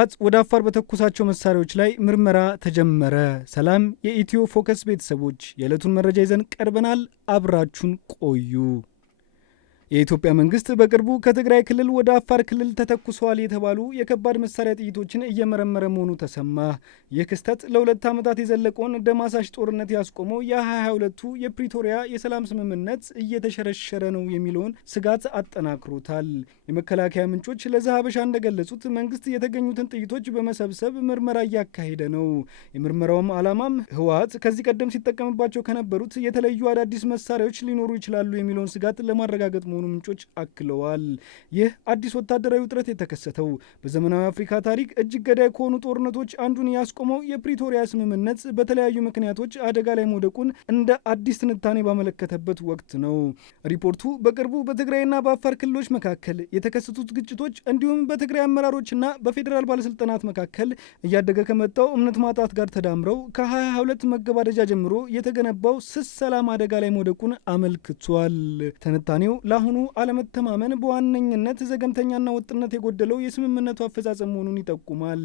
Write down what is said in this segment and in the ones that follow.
ህወሓት ወደ አፋር በተኮሳቸው መሳሪያዎች ላይ ምርመራ ተጀመረ። ሰላም የኢትዮ ፎከስ ቤተሰቦች፣ የዕለቱን መረጃ ይዘን ቀርበናል። አብራችሁን ቆዩ። የኢትዮጵያ መንግስት በቅርቡ ከትግራይ ክልል ወደ አፋር ክልል ተተኩሰዋል የተባሉ የከባድ መሳሪያ ጥይቶችን እየመረመረ መሆኑ ተሰማ። ይህ ክስተት ለ2 ዓመታት የዘለቀውን ደም አሳሽ ጦርነት ያስቆመው የ2022ቱ የፕሪቶሪያ የሰላም ስምምነት እየተሸረሸረ ነው የሚለውን ስጋት አጠናክሮታል። የመከላከያ ምንጮች ለዛሀበሻ እንደገለጹት መንግስት የተገኙትን ጥይቶች በመሰብሰብ ምርመራ እያካሄደ ነው። የምርመራውም ዓላማም ህወሓት ከዚህ ቀደም ሲጠቀምባቸው ከነበሩት የተለዩ አዳዲስ መሳሪያዎች ሊኖሩ ይችላሉ የሚለውን ስጋት ለማረጋገጥ መሆኑ ምንጮች አክለዋል። ይህ አዲስ ወታደራዊ ውጥረት የተከሰተው በዘመናዊ አፍሪካ ታሪክ እጅግ ገዳይ ከሆኑ ጦርነቶች አንዱን ያስቆመው የፕሪቶሪያ ስምምነት በተለያዩ ምክንያቶች አደጋ ላይ መውደቁን እንደ አዲስ ትንታኔ ባመለከተበት ወቅት ነው። ሪፖርቱ በቅርቡ በትግራይና በአፋር ክልሎች መካከል የተከሰቱት ግጭቶች እንዲሁም በትግራይ አመራሮችና በፌዴራል ባለስልጣናት መካከል እያደገ ከመጣው እምነት ማጣት ጋር ተዳምረው ከ2022 መገባደጃ ጀምሮ የተገነባው ስስ ሰላም አደጋ ላይ መውደቁን አመልክቷል። ትንታኔው ለአሁኑ አለመተማመን በዋነኝነት ዘገምተኛና ወጥነት የጎደለው የስምምነቱ አፈጻጸም መሆኑን ይጠቁማል።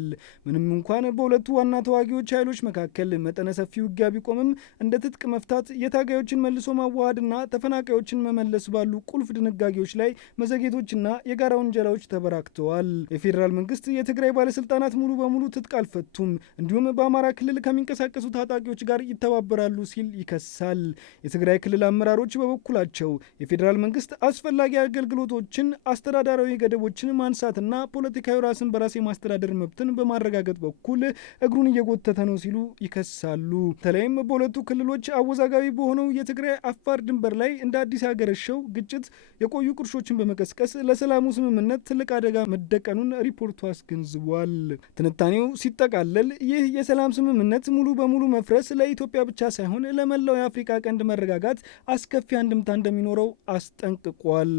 ምንም እንኳን በሁለቱ ዋና ተዋጊዎች ኃይሎች መካከል መጠነ ሰፊ ውጊያ ቢቆምም እንደ ትጥቅ መፍታት፣ የታጋዮችን መልሶ ማዋሃድና ተፈናቃዮችን መመለስ ባሉ ቁልፍ ድንጋጌዎች ላይ መዘግየቶችና የጋራ ወንጀላዎች ተበራክተዋል። የፌዴራል መንግስት የትግራይ ባለስልጣናት ሙሉ በሙሉ ትጥቅ አልፈቱም፣ እንዲሁም በአማራ ክልል ከሚንቀሳቀሱ ታጣቂዎች ጋር ይተባበራሉ ሲል ይከሳል። የትግራይ ክልል አመራሮች በበኩላቸው የፌዴራል መንግስት አስፈላጊ አገልግሎቶችን፣ አስተዳደራዊ ገደቦችን ማንሳትና ፖለቲካዊ ራስን በራስ የማስተዳደር መብትን በማረጋገጥ በኩል እግሩን እየጎተተ ነው ሲሉ ይከሳሉ። በተለይም በሁለቱ ክልሎች አወዛጋቢ በሆነው የትግራይ አፋር ድንበር ላይ እንደ አዲስ ያገረሸው ግጭት የቆዩ ቁርሾችን በመቀስቀስ ለሰላሙ ስምምነት ትልቅ አደጋ መደቀኑን ሪፖርቱ አስገንዝቧል። ትንታኔው ሲጠቃለል ይህ የሰላም ስምምነት ሙሉ በሙሉ መፍረስ ለኢትዮጵያ ብቻ ሳይሆን ለመላው የአፍሪካ ቀንድ መረጋጋት አስከፊ አንድምታ እንደሚኖረው አስጠንቅቋል።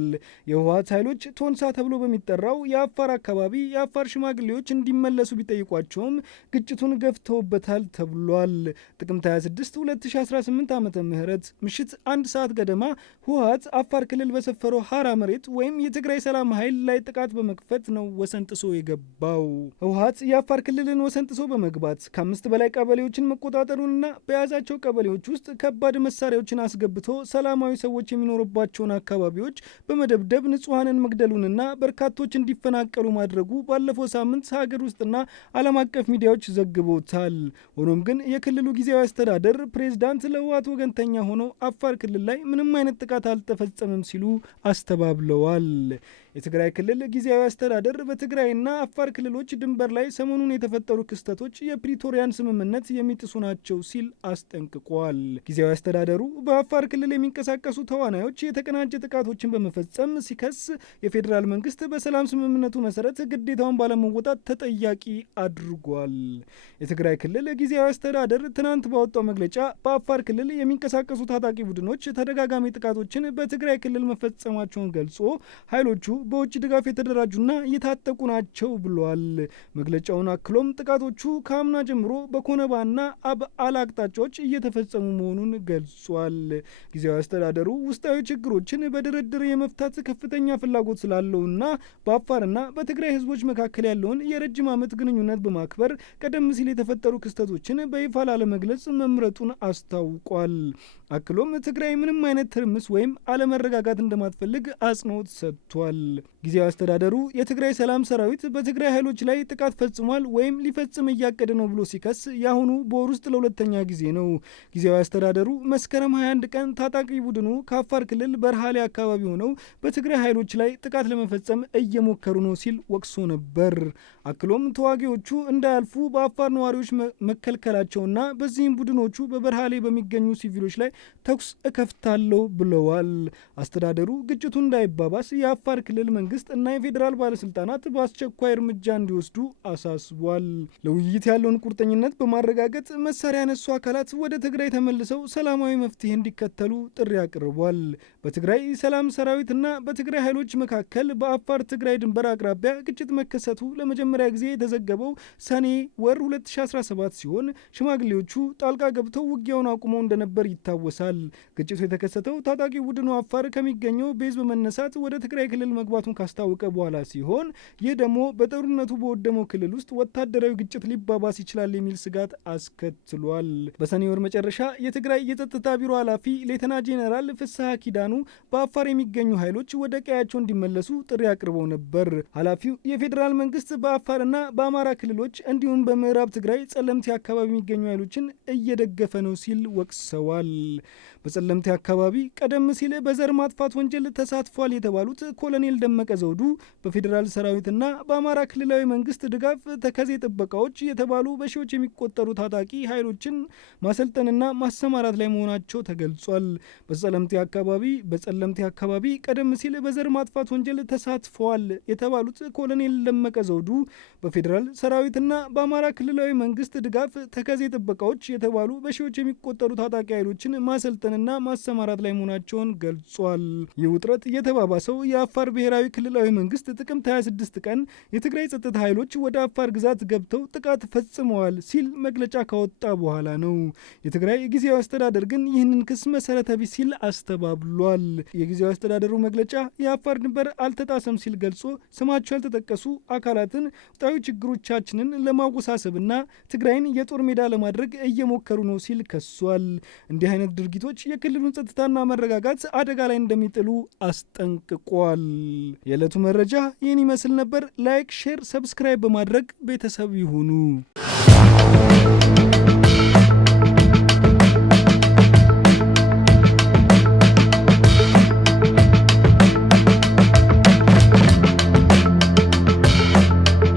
የህወሓት ኃይሎች ቶንሳ ተብሎ በሚጠራው የአፋር አካባቢ የአፋር ሽማግሌዎች እንዲመለሱ ቢጠይቋቸውም ግጭቱን ገፍተውበታል ተብሏል። ጥቅምት 26 2018 ዓመተ ምህረት ምሽት 1 ሰዓት ገደማ ህወሓት አፋር ክልል በሰፈረው ሀራ መሬት ወይም የትግራይ ሰላም ኃይል ላይ ጥቃት በመክፈት ነው ወሰን ጥሶ የገባው። ህወሓት የአፋር ክልልን ወሰን ጥሶ በመግባት ከ5 በላይ ቀበሌዎችን መቆጣጠሩንና በያዛቸው ቀበሌዎች ውስጥ ከባድ መሳሪያዎችን አስገብቶ ሰላማዊ ሰዎች የሚኖሩባቸውን አካባቢዎች በመደብደብ ንጹሐንን መግደሉንና በርካቶች እንዲፈናቀሉ ማድረጉ ባለፈው ሳምንት ሀገር ውስጥና ዓለም አቀፍ ሚዲያዎች ዘግቦታል። ሆኖም ግን የክልሉ ጊዜያዊ አስተዳደር ፕሬዝዳንት ለህወሓት ወገንተኛ ሆነው አፋር ክልል ላይ ምንም አይነት ጥቃት አልተፈጸመም ሲሉ አስተባብለዋል። የትግራይ ክልል ጊዜያዊ አስተዳደር በትግራይና አፋር ክልሎች ድንበር ላይ ሰሞኑን የተፈጠሩ ክስተቶች የፕሪቶሪያን ስምምነት የሚጥሱ ናቸው ሲል አስጠንቅቋል። ጊዜያዊ አስተዳደሩ በአፋር ክልል የሚንቀሳቀሱ ተዋናዮች የተቀናጀ ጥቃቶችን በመፈጸም ሲከስ የፌዴራል መንግስት በሰላም ስምምነቱ መሰረት ግዴታውን ባለመወጣት ተጠያቂ አድርጓል። የትግራይ ክልል ጊዜያዊ አስተዳደር ትናንት ባወጣው መግለጫ በአፋር ክልል የሚንቀሳቀሱ ታጣቂ ቡድኖች ተደጋጋሚ ጥቃቶችን በትግራይ ክልል መፈጸማቸውን ገልጾ ኃይሎቹ በውጭ ድጋፍ የተደራጁና የታጠቁ ናቸው ብሏል። መግለጫውን አክሎም ጥቃቶቹ ከአምና ጀምሮ በኮነባና አብዓላ አቅጣጫዎች እየተፈጸሙ መሆኑን ገልጿል። ጊዜያዊ አስተዳደሩ ውስጣዊ ችግሮችን በድርድር የመፍታት ከፍተኛ ፍላጎት ስላለውና በአፋርና በትግራይ ህዝቦች መካከል ያለውን የረጅም ዓመት ግንኙነት በማክበር ቀደም ሲል የተፈጠሩ ክስተቶችን በይፋ ላለመግለጽ መምረጡን አስታውቋል። አክሎም ትግራይ ምንም አይነት ትርምስ ወይም አለመረጋጋት እንደማትፈልግ አጽንኦት ሰጥቷል። ጊዜያዊ አስተዳደሩ የትግራይ ሰላም ሰራዊት በትግራይ ኃይሎች ላይ ጥቃት ፈጽሟል ወይም ሊፈጽም እያቀደ ነው ብሎ ሲከስ የአሁኑ በወር ውስጥ ለሁለተኛ ጊዜ ነው። ጊዜያዊ አስተዳደሩ መስከረም 21 ቀን ታጣቂ ቡድኑ ከአፋር ክልል በርሃሌ አካባቢ ሆነው በትግራይ ኃይሎች ላይ ጥቃት ለመፈጸም እየሞከሩ ነው ሲል ወቅሶ ነበር። አክሎም ተዋጊዎቹ እንዳያልፉ በአፋር ነዋሪዎች መከልከላቸውና በዚህም ቡድኖቹ በበርሃሌ በሚገኙ ሲቪሎች ላይ ተኩስ እከፍታለሁ ብለዋል። አስተዳደሩ ግጭቱ እንዳይባባስ የአፋር ክልል መንግስት እና የፌዴራል ባለስልጣናት በአስቸኳይ እርምጃ እንዲወስዱ አሳስቧል። ለውይይት ያለውን ቁርጠኝነት በማረጋገጥ መሳሪያ ያነሱ አካላት ወደ ትግራይ ተመልሰው ሰላማዊ መፍትሄ እንዲከተሉ ጥሪ አቅርቧል። በትግራይ ሰላም በሰላም ሰራዊትና በትግራይ ኃይሎች መካከል በአፋር ትግራይ ድንበር አቅራቢያ ግጭት መከሰቱ ለመጀመሪያ ጊዜ የተዘገበው ሰኔ ወር 2017 ሲሆን ሽማግሌዎቹ ጣልቃ ገብተው ውጊያውን አቁመው እንደነበር ይታወሳል። ግጭቱ የተከሰተው ታጣቂ ቡድኑ አፋር ከሚገኘው ቤዝ በመነሳት ወደ ትግራይ ክልል መግባቱን ካስታወቀ በኋላ ሲሆን ይህ ደግሞ በጦርነቱ በወደመው ክልል ውስጥ ወታደራዊ ግጭት ሊባባስ ይችላል የሚል ስጋት አስከትሏል። በሰኔ ወር መጨረሻ የትግራይ የጸጥታ ቢሮ ኃላፊ ሌተና ጄኔራል ፍስሐ ኪዳኑ በአፋር የሚገኙ ኃይሎች ወደ ቀያቸው እንዲመለሱ ጥሪ አቅርበው ነበር። ኃላፊው የፌዴራል መንግስት በአፋርና በአማራ ክልሎች እንዲሁም በምዕራብ ትግራይ ጸለምቴ አካባቢ የሚገኙ ኃይሎችን እየደገፈ ነው ሲል ወቅሰዋል። በጸለምቴ አካባቢ ቀደም ሲል በዘር ማጥፋት ወንጀል ተሳትፏል የተባሉት ኮሎኔል ደመቀ ዘውዱ በፌዴራል ሰራዊትና በአማራ ክልላዊ መንግስት ድጋፍ ተከዜ ጥበቃዎች የተባሉ በሺዎች የሚቆጠሩ ታጣቂ ኃይሎችን ማሰልጠንና ማሰማራት ላይ መሆናቸው ተገልጿል። በጸለምቴ አካባቢ ቀደም ሲል በዘር ማጥፋት ወንጀል ተሳትፈዋል የተባሉት ኮሎኔል ደመቀ ዘውዱ በፌዴራል ሰራዊትና በአማራ ክልላዊ መንግስት ድጋፍ ተከዜ ጥበቃዎች የተባሉ በሺዎች የሚቆጠሩ ታጣቂ ኃይሎችን ማሰልጠንና ማሰማራት ላይ መሆናቸውን ገልጿል። ይህ ውጥረት የተባባሰው የአፋር ብሔራዊ ክልላዊ መንግስት ጥቅምት 26 ቀን የትግራይ ጸጥታ ኃይሎች ወደ አፋር ግዛት ገብተው ጥቃት ፈጽመዋል ሲል መግለጫ ካወጣ በኋላ ነው። የትግራይ ጊዜያዊ አስተዳደር ግን ይህንን ክስ መሰረተ ቢስ ሲል አስተባብሏል። የጊዜያዊ አስተዳደሩ መግለጫ የአፋር ድንበር አልተጣሰም ሲል ገልጾ ስማቸው ያልተጠቀሱ አካላትን ወቅታዊ ችግሮቻችንን ለማወሳሰብና ትግራይን የጦር ሜዳ ለማድረግ እየሞከሩ ነው ሲል ከሷል። እንዲህ አይነት ድርጊቶች የክልሉን ጸጥታና መረጋጋት አደጋ ላይ እንደሚጥሉ አስጠንቅቋል። የዕለቱ መረጃ ይህን ይመስል ነበር። ላይክ፣ ሼር፣ ሰብስክራይብ በማድረግ ቤተሰብ ይሁኑ።